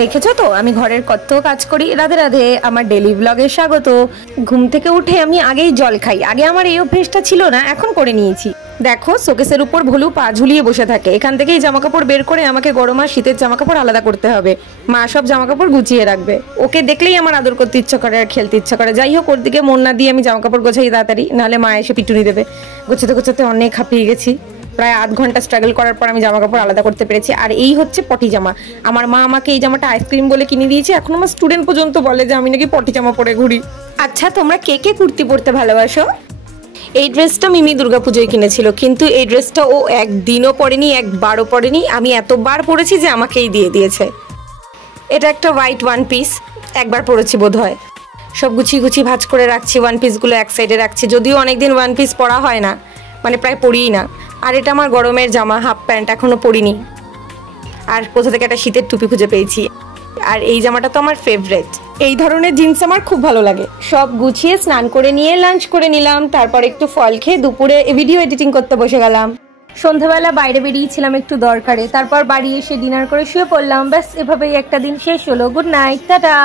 দেখেছো তো আমি ঘরের কত কাজ করি। রাধে রাধে, আমার ডেলি ব্লগে স্বাগত। ঘুম থেকে উঠে আমি আগেই জল খাই। আগে আমার এই অভ্যেসটা ছিল না, এখন করে নিয়েছি। দেখো শোকেসের উপর ভলু পা ঝুলিয়ে বসে থাকে। এখান থেকেই জামাকাপড় বের করে আমাকে গরম আর শীতের জামাকাপড় আলাদা করতে হবে। মা সব জামাকাপড় গুছিয়ে রাখবে। ওকে দেখলেই আমার আদর করতে ইচ্ছা করে আর খেলতে ইচ্ছা করে। যাই হোক, ওর দিকে মন না দিয়ে আমি জামাকাপড় গোছাই তাড়াতাড়ি, নাহলে মা এসে পিটুনি দেবে। গোছাতে গোছাতে অনেক হাঁপিয়ে গেছি। প্রায় আধ ঘন্টা স্ট্রাগল করার পর আমি জামা কাপড় আলাদা করতে পেরেছি। আর এই হচ্ছে পটি জামা। আমার মা আমাকে এই জামাটা আইসক্রিম বলে কিনে দিয়েছে। এখন আমার স্টুডেন্ট পর্যন্ত বলে যে আমি নাকি পটি জামা পরে ঘুরি। আচ্ছা, তোমরা কে কে কুর্তি পরতে ভালোবাসো? এই ড্রেসটা মিমি দুর্গাপুজোয় কিনেছিল, কিন্তু এই ড্রেসটা ও একদিনও পরেনি, একবারও পরেনি। আমি এতবার পরেছি যে আমাকেই দিয়ে দিয়েছে। এটা একটা হোয়াইট ওয়ান পিস, একবার পরেছি বোধ হয়। সব গুছিয়ে গুছিয়ে ভাঁজ করে রাখছি, ওয়ান পিসগুলো এক সাইডে রাখছি। যদিও অনেকদিন ওয়ান পিস পরা হয় না, মানে প্রায় পরিই না। আর এটা আমার গরমের জামা, হাফ প্যান্ট, এখনো পরিনি। আর কোথা থেকে একটা শীতের টুপি খুঁজে পেয়েছি। আর এই জামাটা তো আমার ফেভারিট। এই ধরনের জিন্স আমার খুব ভালো লাগে। সব গুছিয়ে স্নান করে নিয়ে লাঞ্চ করে নিলাম। তারপর একটু ফল খেয়ে দুপুরে ভিডিও এডিটিং করতে বসে গেলাম। সন্ধ্যাবেলা বাইরে বেরিয়েছিলাম একটু দরকারে, তারপর বাড়ি এসে ডিনার করে শুয়ে পড়লাম। ব্যাস, এভাবেই একটা দিন শেষ হলো। Good night, tata.